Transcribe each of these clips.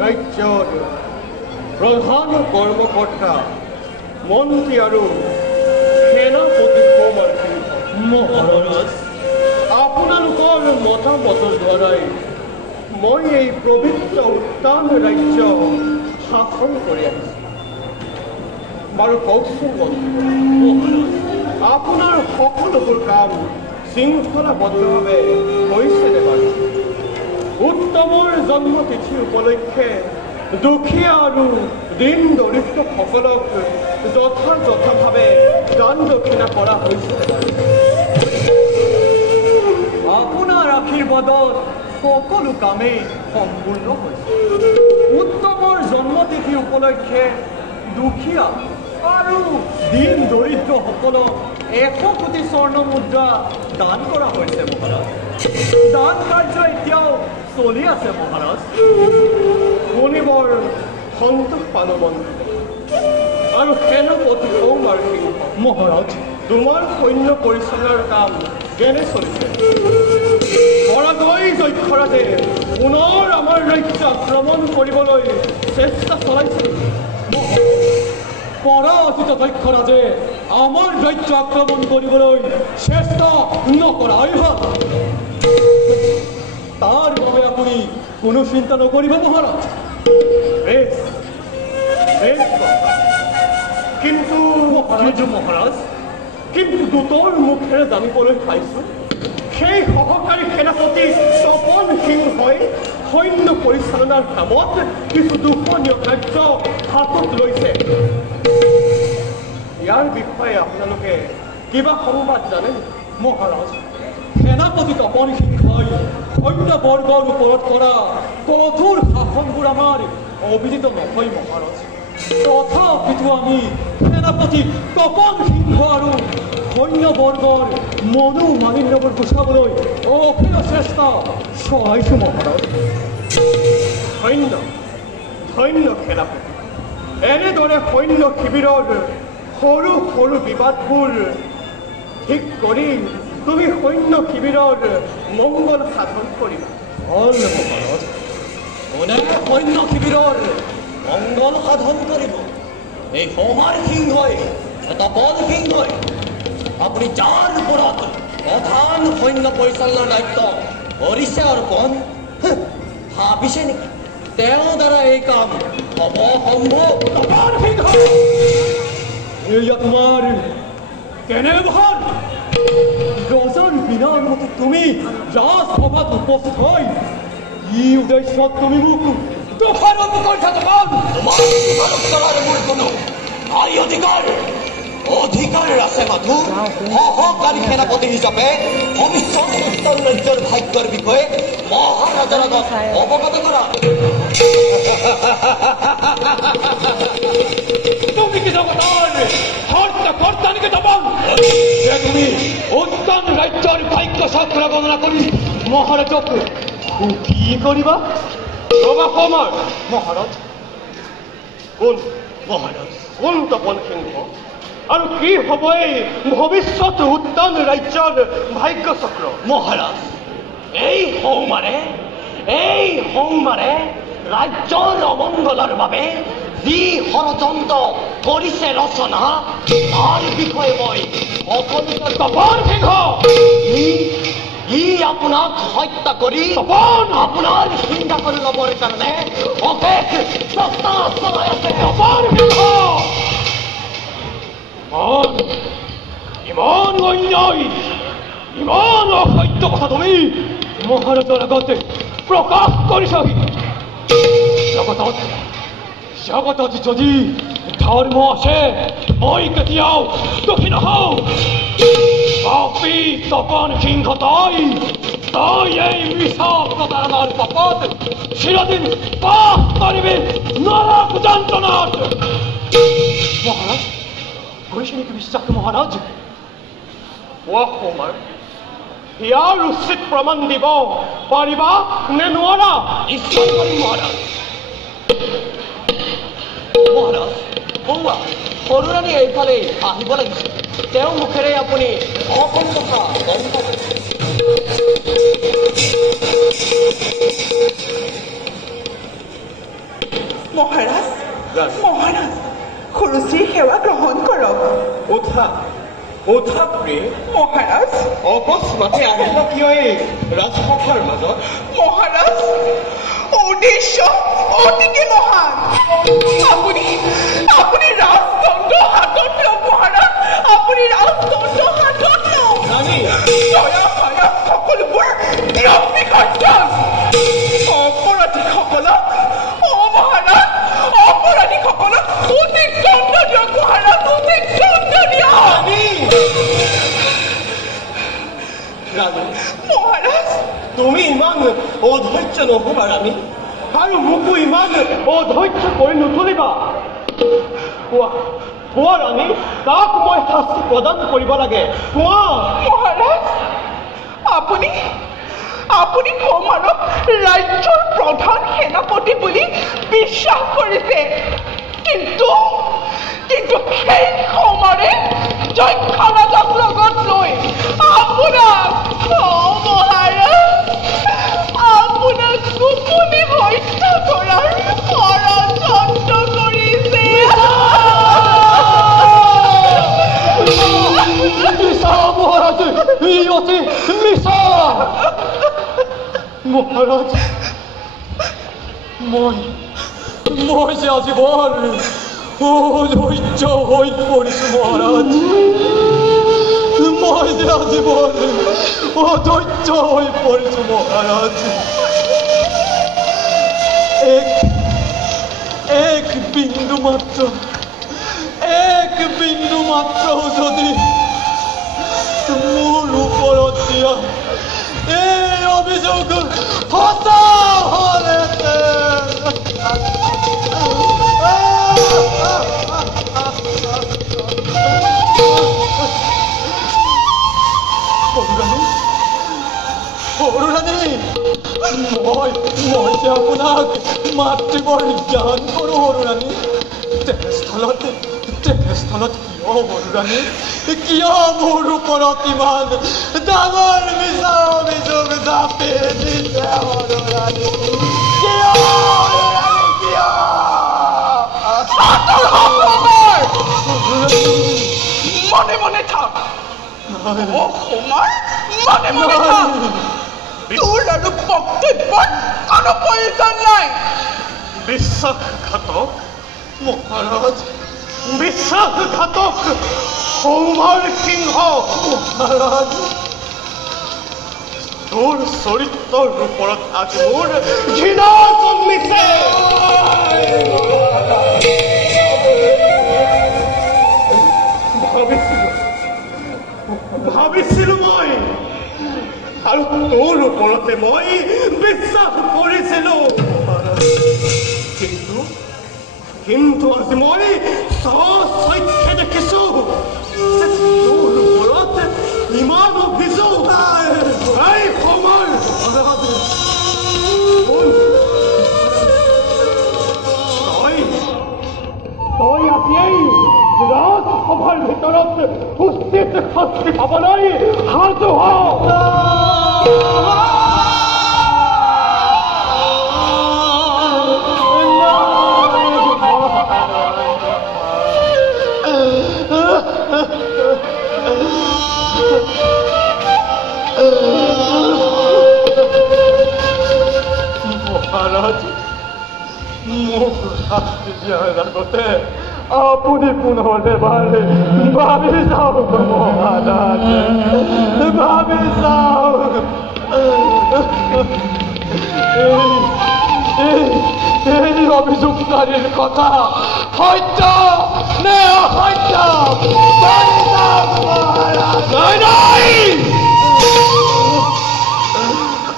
ৰাজ্যৰ প্ৰধান কৰ্মকৰ্তা মন্ত্ৰী আৰু সেনাপতি কুমাৰ সিংহ মহাৰাজ আপোনালোকৰ মতামতৰ দ্বাৰাই মই এই পবিত্ৰ উত্তান ৰাজ্য শাসন কৰি আহিছোঁ বাৰু কওকচোন মন্ত্ৰী আপোনাৰ সকলোবোৰ কাম শৃংখলাবদ্ধভাৱে হৈছেনে বাৰু উত্তমৰ জন্মতিথি উপলক্ষে দুখীয়া আৰু দিন দৰিদ্ৰসকলক যথাযথভাৱে দান দক্ষিণা কৰা হৈছে আপোনাৰ আশীৰ্বাদত সকলো কামেই সম্পূৰ্ণ হৈছে উত্তমৰ জন্মতিথি উপলক্ষে দুখীয়া আৰু দিন দৰিদ্ৰসকলক 100 কোটি স্বৰ্ণ মুদ্ৰা দান কৰা হৈছে মহাৰাজ দান কাৰ্য এতিয়াও চলি আছে মহাৰাজ শুনি বৰ সন্তোষ পালো মন্ত্ৰী আৰু সেনাপতি কুমাৰ সিংহ মহাৰাজ তোমাৰ সৈন্য পৰিচালনাৰ কাম কেনে চলিছে পৰাজয় যক্ষৰাজে পুনৰ আমাৰ ৰাজ্য আক্ৰমণ কৰিবলৈ চেষ্টা চলাইছে পৰাজিত যক্ষৰাজে আমাৰ ৰাজ্য আক্ৰমণ কৰিবলৈ চেষ্টা নকৰাই ভাল তাৰ বাবে আপুনি কোনো চিন্তা নকৰিব মহাৰাজ বেশ বেশ কিন্তু মহাৰাজ কিন্তু দূতৰ মুখেৰে জানিবলৈ পাইছোঁ সেই সহকাৰী সেনাপতি তপন সিংহই সৈন্য পৰিচালনাৰ কামত কিছু দুখনীয় কাৰ্য হাতত লৈছে ইয়াৰ বিষয়ে আপোনালোকে কিবা সংবাদ জানে মহাৰাজ সেনাপতি তপন সিংহই সৈন্যবৰ্গৰ ওপৰত কৰা কঠোৰ শাসনবোৰ আমাৰ অভিজিত নহয় মহাৰাজ তথাপিতো আমি সেনাপতি তপন সিংহ আৰু সৈন্যবৰ্গৰ মনোমালিন্যবোৰ গুচাবলৈ অভিন্ন চেষ্টা চলাইছোঁ মহাৰাজ ধন্য ধন্য সেনাপতি এনেদৰে সৈন্য শিবিৰৰ সৰু সৰু বিবাদবোৰ ঠিক কৰি তুমি সৈন্য শিবিৰৰ মংগল সাধন কৰিবা মহাৰাজ কোনে সৈন্য শিবিৰৰ মংগল সাধন কৰিব এই সমাৰ সিংহই তপন সিংহই আপুনি যাৰ ওপৰত প্ৰধান সৈন্য পৰিচালনাৰ দায়িত্ব কৰিছে অৰ্পণ ভাবিছে নেকি তেওঁৰ দ্বাৰা এই কাম হ'ব সম্ভৱ তপন সিংহ এয়া তোমাৰ কেনে ভাল ৰজাৰ বিনা অনুমতি তুমি ৰাজসভাত উপস্থিত হৈ ই উদ্দেশ্যত তুমি মোক দোষাৰোপ কৰিছা তপন তোমাৰ দোষাৰোপ কৰাৰ মোৰ কোনো অধিকাৰ আছে মাথো সহকাৰী সেনাপতি হিচাপে ভৱিষ্যত উত্তৰ ৰাজ্যৰ ভাগ্যৰ বিষয়ে মহাৰাজাৰ আগত অৱগত কৰা তুমি কি জগতৰ কৰ্তা নেকি তপন যে তুমি উত্তম ৰাজ্যৰ ভাগ্য চক্ৰ গণনা কৰি মহাৰাজক কি কৰিবা ৰবা সমাৰ মহাৰাজ কোন মহাৰাজ কোন তপন সিংহ আৰু কি হ'ব এই ভৱিষ্যত উত্তান ৰাজ্যৰ ভাগ্য চক্ৰ মহাৰাজ এই সোমবাৰে ৰাজ্যৰ অমংগলৰ বাবে যি ষড়যন্ত্ৰ কৰিছে ৰচনা তাৰ বিষয়ে মই সকলোকে তপন সিংহ ই আপোনাক হত্যা কৰি আপোনাৰ চিন্তা কৰি ল'বৰ কাৰণে অশেষ চেষ্টা চলাই আছে তপন সিংহ ইমান অন্যায় ইমান অসত্য কথা তুমি মহাৰাজৰ আগতে প্ৰকাশ কৰিছহি জগতত যদি ধৰ্ম আছে মই কেতিয়াও দুখী নহওঁ পাপী তপন সিংহ তই এই মিছা প্ৰতাৰণাৰ পাপত চিৰদিন বাস কৰিবি নৰক যন্ত্ৰণাত মহাৰাজ কৰিছে নেকি বিশ্বাস মহাৰাজ কোৱা সমাৰ ইয়াৰ উচিত প্ৰমাণ দিব পাৰিবা নে নোৱাৰা নিশ্চয় কৰিম মহাৰাজ মহাৰাজ বৰুৱা সৰুৰাণী এইফালে আহিব লাগিছে তেওঁৰ মুখেৰে আপুনি সকলো কথা গম পাব মহাৰাজ মহাৰাজ সৰুশ্ৰীৰ সেৱা গ্ৰহণ কৰক উঠা উঠা প্ৰিয় মহাৰাজ অকস্মাতে আহিল কিয় এই ৰাজসভাৰ মাজত মহাৰাজ উদ্দেশ্য অতিকে মহান আপুনি আপুনি ৰাজদণ্ড হাতত লওক মহাৰাজ আপুনি ৰাজদণ্ড হাতত লওক ৰাণী সকলোবোৰ ব্যক্তি কাৰ্যন অপৰাধীসকলক মহাৰাজ অপৰাধীসকলক উচিত দণ্ড দিয়ক মহাৰাজ উচিত দণ্ড দিয়ক ৰাণী মহাৰাজ তুমি ইমান অধৈৰ্য নহবা ৰাণী আৰু মোকো ইমান অধৈৰ্য কৰি নুতুলিবা কোৱা ৰাণী কাক মই শাস্তি প্ৰদান কৰিব লাগে কোৱা মহাৰাজ আপুনি কমাৰক ৰাজ্যৰ প্ৰধান সেনাপতি বুলি বিশ্বাস কৰিছে কিন্তু সেই কমাৰে যক্ষৰাজক লগত লৈ আপোনাক গোপনে হত্যা কৰাৰ ষড়যন্ত্ৰ কৰিছে মহাৰাজ ই অতি মিছা মহাৰাজ মই যে আজি বৰ অধৈৰ্য হৈ পৰিছো মহাৰাজ মই যে আজি বৰ অধৈৰ্য হৈ পৰিছো মহাৰাজ এক বিন্দু মাত্ৰ যদি মোৰ ওপৰত দিয়া এই অভিযোগ সঁচা সৰুৰাণী মই যে আপোনাক মাতৃবৰ জ্ঞান কৰোঁ সৰুৰাণী তেনেস্থলত কিয় সৰুৰাণী কিয় মোৰ ওপৰত ইমান ডাঙৰ মিছা অভিযোগ জাপি দিছে সৰুৰাণী মনে মনে থাক মনে মনে থাক তোৰ আৰু বক্তব্যৰ কোনো প্ৰয়োজন নাই বিশ্বাসঘাতক মহাৰাজ বিশ্বাসঘাতক সৌমাৰ সিংহ মহাৰাজ তোৰ চৰিত্ৰৰ ওপৰত আজি মোৰ ঘৃণা জন্মিছে ভাবিছিলো মই আৰু তোৰ ওপৰতে মই বিশ্বাস কৰিছিলো কিন্তু আজি মই স্বচক্ষে দেখিছো তোৰ ওপৰত ইমান অভিযোগ এই সময় তই আজিয়েই ৰাজসভাৰ ভিতৰত উচিত শাস্তি পাবলৈ সাজু হ মহাৰাজ মোক শাস্তি দিয়াৰ আগতে আপুনি পুনৰবাৰ ভাবি চাওক মহাৰাজ ভাবি চাওক এই অভিযোগকাৰীৰ কথা সত্য নে অসত্য নাই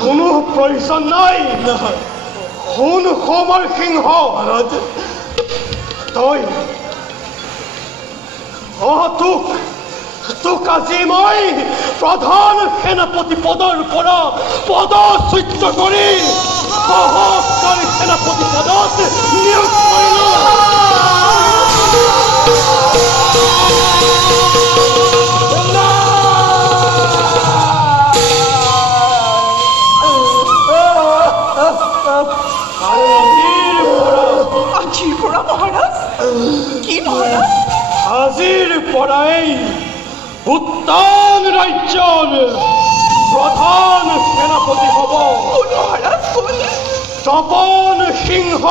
কোনো প্ৰয়োজন নাই শুন সৌমৰ সিংহ তই তোক আজি মই প্ৰধান সেনাপতি পদৰ পৰা পদচ্যুত কৰি সহকাৰী সেনাপতি পদত নিয়োগ কৰিলো কি মহাৰাজ? আজিৰ পৰাই উত্তান ৰাজ্যৰ প্ৰধান সেনাপতি হ'ব মহাৰাজ কোন? তপন সিংহ।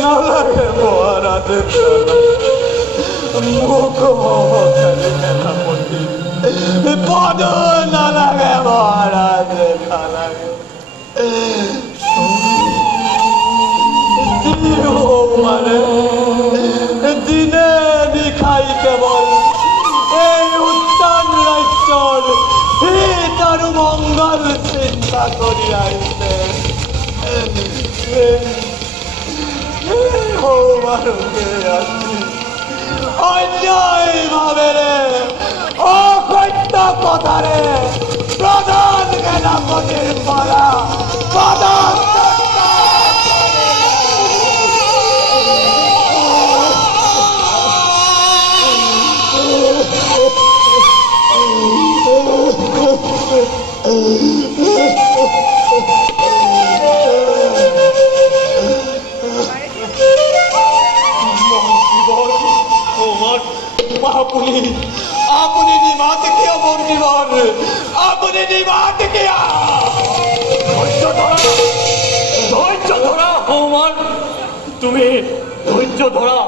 নালাগে মহাৰাজ, মুখ সেনাপতি পদ নালাগে মহাৰাজ, নালাগে। মানে দিনে নিশাই কেৱল এই উত্তান ৰাজ্যৰ হিত আৰু মংগল চিন্তা কৰি আহিছে। অন্যায় ভাবেৰে অসত্য কথাৰে প্ৰধান সেনাপতিৰ পৰা আপুনি নিমাত কিয় মোৰ জীৱন, আপুনি নিমাত কিয়? ধৈৰ্য ধৰা হনুমান, তুমি ধৈৰ্য ধৰা।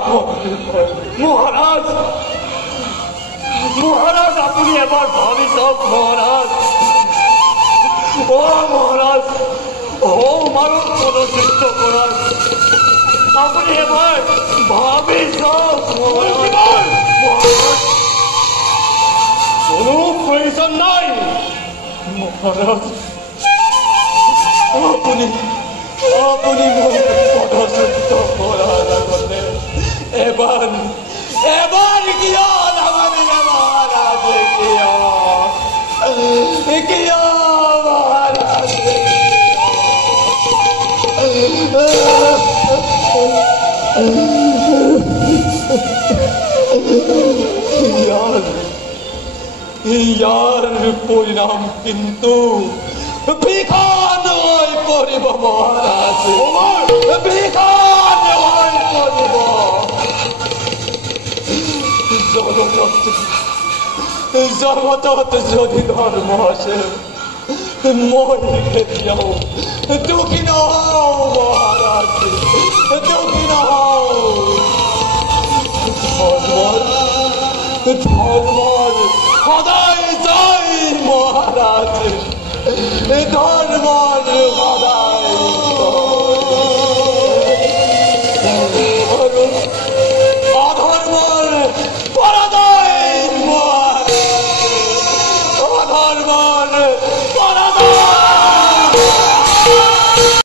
মহাৰাজ মহাৰাজ আপুনি এবাৰ ভাবি চাওক মহাৰাজ। মহাৰাজ হনুমানক পদচ্যুত কৰাৰ আপুনি এবাৰ ভাবি চাওক মহাৰাজ। কোনো প্ৰয়োজন নাই মহাৰাজ, আপুনি মোক পদচ্যুত কৰাৰ আগতে এবাৰ কিয় নামানিলে মহাৰাজ? কিয় মহাৰাজ? ইয়াৰ পৰিণাম কিন্তু বিখান হৈ পৰিব মহাৰাজ, বিখান হৈ পৰিব। জগতত যদি ধৰ্ম আছে, মই কেতিয়াও দুখী নহওঁ মহাৰাজ, দুখী নহওঁ। ধৰ্মৰ সদায় জয় মহাৰাজ, ধৰ্মৰ